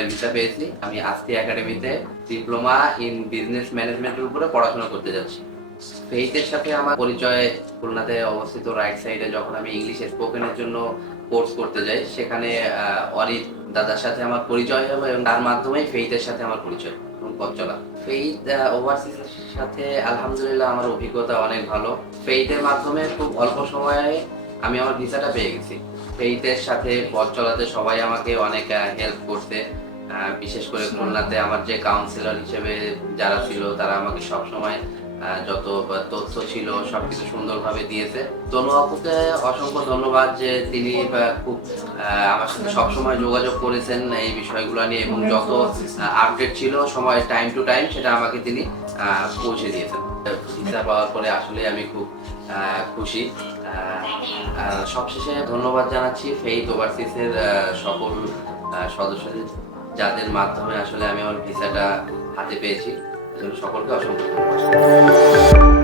এমপ্লয়ের visa পেয়েছি। আমি আস্তি একাডেমিতে ডিপ্লোমা ইন বিজনেস ম্যানেজমেন্টের উপরে পড়াশোনা করতে যাচ্ছি। ফেইথের সাথে আমার পরিচয় খুলনাতে অবস্থিত রাইট সাইডে যখন আমি ইংলিশ স্পোকেনের জন্য কোর্স করতে যাই, সেখানে অরিত দাদার সাথে আমার পরিচয় হবে এবং তার মাধ্যমেই ফেইথের সাথে আমার পরিচয় এবং পথ চলা। ফেইথ ওভারসিজের সাথে আলহামদুলিল্লাহ আমার অভিজ্ঞতা অনেক ভালো। ফেইথের মাধ্যমে খুব অল্প সময়ে আমি আমার ভিসাটা পেয়ে গেছি। ফেইথের সাথে পথ চলাতে সবাই আমাকে অনেক হেল্প করতে, বিশেষ করে খুলনাতে আমার যে কাউন্সিলর হিসেবে যারা ছিল তারা আমাকে সবসময় যত তথ্য ছিল সবকিছু সুন্দরভাবে দিয়েছে। তনু আপুকে অসংখ্য ধন্যবাদ যে তিনি খুব আমার সাথে সবসময় যোগাযোগ করেছেন এই বিষয়গুলো নিয়ে এবং যত আপডেট ছিল সময় টাইম টু টাইম সেটা আমাকে তিনি পৌঁছে দিয়েছেন। ভিসা পাওয়ার পরে আসলে আমি খুব খুশি। সবশেষে ধন্যবাদ জানাচ্ছি ফেইথ ওভারসিজের সকল সদস্যদের, যাদের মাধ্যমে আসলে আমি আমার ভিসাটা হাতে পেয়েছি। এজন্য সকলকে অসংখ্য ধন্যবাদ।